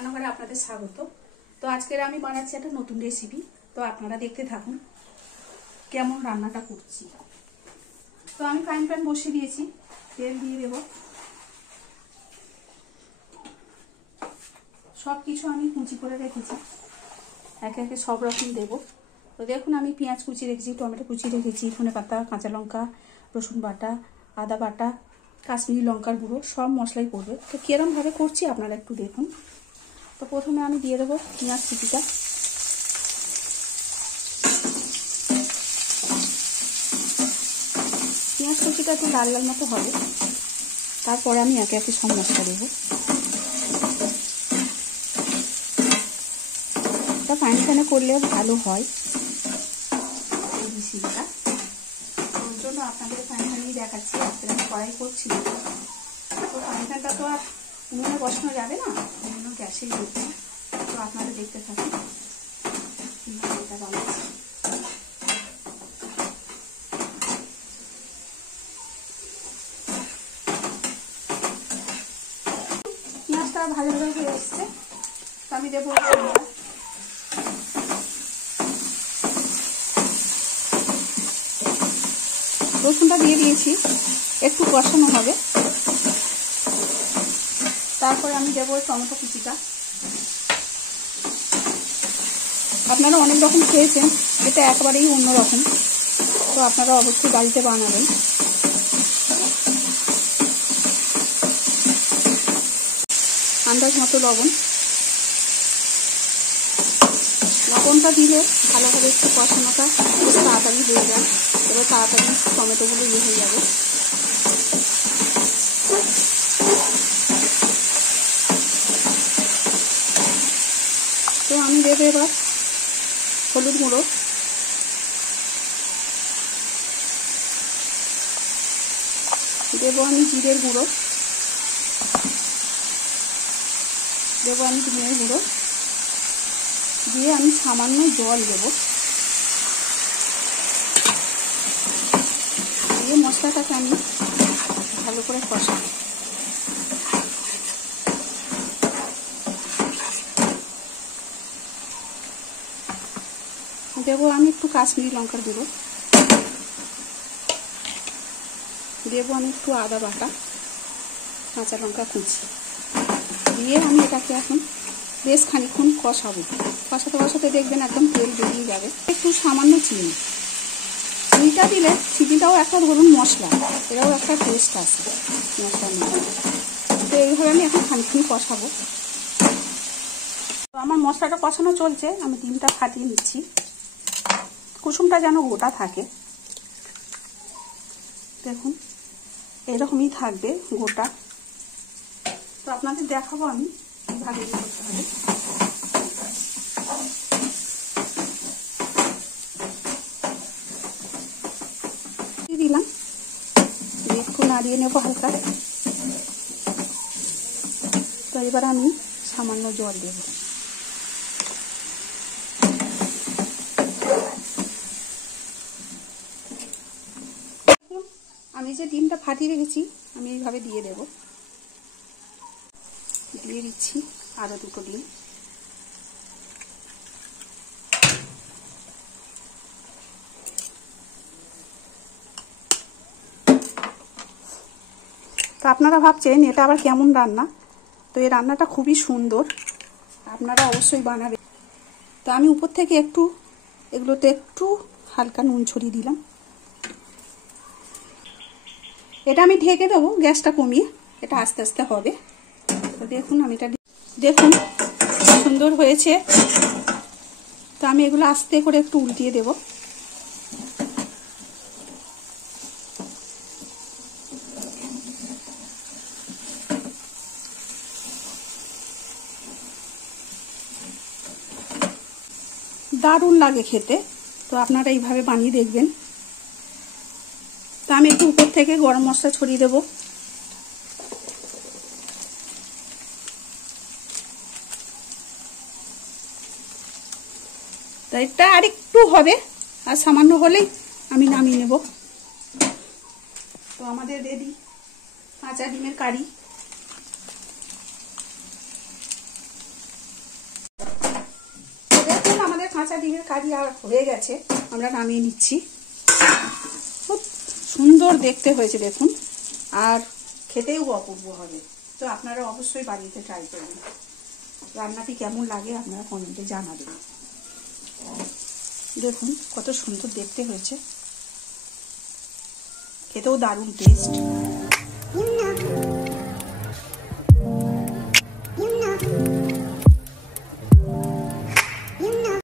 রান্নাঘরে আপনাদের স্বাগত। তো আজকের আমি বানাচ্ছি একটা নতুন রেসিপি, তো আপনারা দেখতে থাকুন কেমন রান্নাটা করছি। তো আমি ফ্রাইং প্যান বসিয়ে দিয়েছি, তেল দিয়ে দেব। সব কিছু আমি কুচি করে রেখেছি, একে একে সব রকম দেবো। তো দেখুন আমি পেঁয়াজ কুচি রেখেছি, টমেটো কুচি রেখেছি, ধনেপাতা, কাঁচা লঙ্কা, রসুন বাটা, আদা বাটা, কাশ্মীরি লঙ্কার গুঁড়ো, সব মশলাই পড়বে। তো কিরমভাবে করছি আপনারা একটু দেখুন। তো প্রথমে আমি দিয়ে দেবো পেঁয়াজ কুচিটা। পেঁয়াজ কুচিটা একটু লাল লাল মতো হবে, তারপরে আমি একে একে সব মশলা দেবো। এটা ফ্রাইং প্যানে করলে ভালো হয় এই রেসিপিটা, ওর জন্য আপনাদের ফ্রাইং প্যানেই দেখাচ্ছি। আজকে আমি কড়াই করছি, তো ফ্রাইং প্যানটা তো আর উনুনে বসানো যাবে না, ওই জন্য গ্যাসেই করছি। তো আপনারা দেখতে থাকুন কীভাবে এটা বানাচ্ছি। পেঁয়াজটা ভালো ভালো হয়ে এসছে, তো আমি দেবো রসুনটা দিয়ে দিয়েছি, একটু কষানো হবে। তারপরে আমি দেবো টমেটো কুচিটা। আপনারা অনেক রকম খেয়েছেন, এটা একেবারেই অন্যরকম, তো আপনারা অবশ্যই বাড়িতে বানাবেন। আন্দাজ মতো লবণটা দিলে ভালোভাবে একটু কষানোটা বেশ তাড়াতাড়ি হয়ে যায়, এবার তাড়াতাড়ি টমেটোগুলো হয়ে যাবে। তো আমি দেবো এবার হলুদ গুঁড়ো, দেবো আমি জিরের গুঁড়ো, দেবো আমি ধনের গুঁড়ো, দিয়ে আমি সামান্য জল দেবো, দিয়ে মশলাটাকে আমি ভালো করে কষাবো। দেবো আমি একটু কাশ্মীরি লঙ্কার গুঁড়ো, দেবো আমি একটু আদা বাটা, কাঁচা লঙ্কা কুচি, দিয়ে আমি এটাকে এখন বেশ খানিক্ষণ কষাবো। কষাতে কষাতে দেখবেন একদম তেল বেরিয়ে যাবে। একটু সামান্য চিনিটা দিলে, চিনিটাও একটা ধরুন মশলা, এটাও একটা টেস্ট আছে মশলা নিয়ে। তো এইভাবে আমি এখন খানিক্ষণ কষাবো। তো আমার মশলাটা কষানো চলছে, আমি ডিমটা ফাটিয়ে নিচ্ছি। কুসুমটা যেন গোটা থাকে, দেখুন এরকমই থাকবে গোটা। তো আপনাদের দেখাবো আমি কীভাবে করতে হবে। দিলাম, একটু নাড়িয়ে নেবো হালকা। তো এবার আমি সামান্য জল দেব। আমি যে ডিমটা ফাটিয়ে রেখেছি আমি এইভাবে দিয়ে দেব। দিয়ে দিচ্ছি আরো দুটো ডিম। তো আপনারা ভাবছেন এটা আবার কেমন রান্না, তো এই রান্নাটা খুবই সুন্দর, আপনারা অবশ্যই বানাবেন। তো আমি উপর থেকে এগুলোতে একটু হালকা নুন ছড়িয়ে দিলাম। এটা আমি ঢেকে দেবো, গ্যাসটা কমিয়ে, এটা আস্তে আস্তে হবে। তো দেখুন আমি এটা দেখুন সুন্দর হয়েছে। তো আমি এগুলো আস্তে করে একটু উল্টিয়ে দেব। দারুণ লাগে খেতে, তো আপনারা এইভাবে বানিয়ে দেখবেন। তো আমি একটু উপর থেকে গরম মশলা ছড়িয়ে দেব। তো এটা আর একটু হবে, আর সামান্য হলেই আমি নামিয়ে নেব। তো আমাদের রেডি কাঁচা ডিমের কারি। ছাঁচা ডিমের কারি আর হয়ে গেছে, আমরা নামিয়ে নিচ্ছি। খুব সুন্দর দেখতে হয়েছে দেখুন, আর খেতেও অপূর্ব হবে। তো আপনারা অবশ্যই বাড়িতে ট্রাই করবেন। রান্নাটি কেমন লাগে আপনারা কমেন্টে জানাবেন। দেখুন কত সুন্দর দেখতে হয়েছে, খেতেও দারুণ টেস্ট।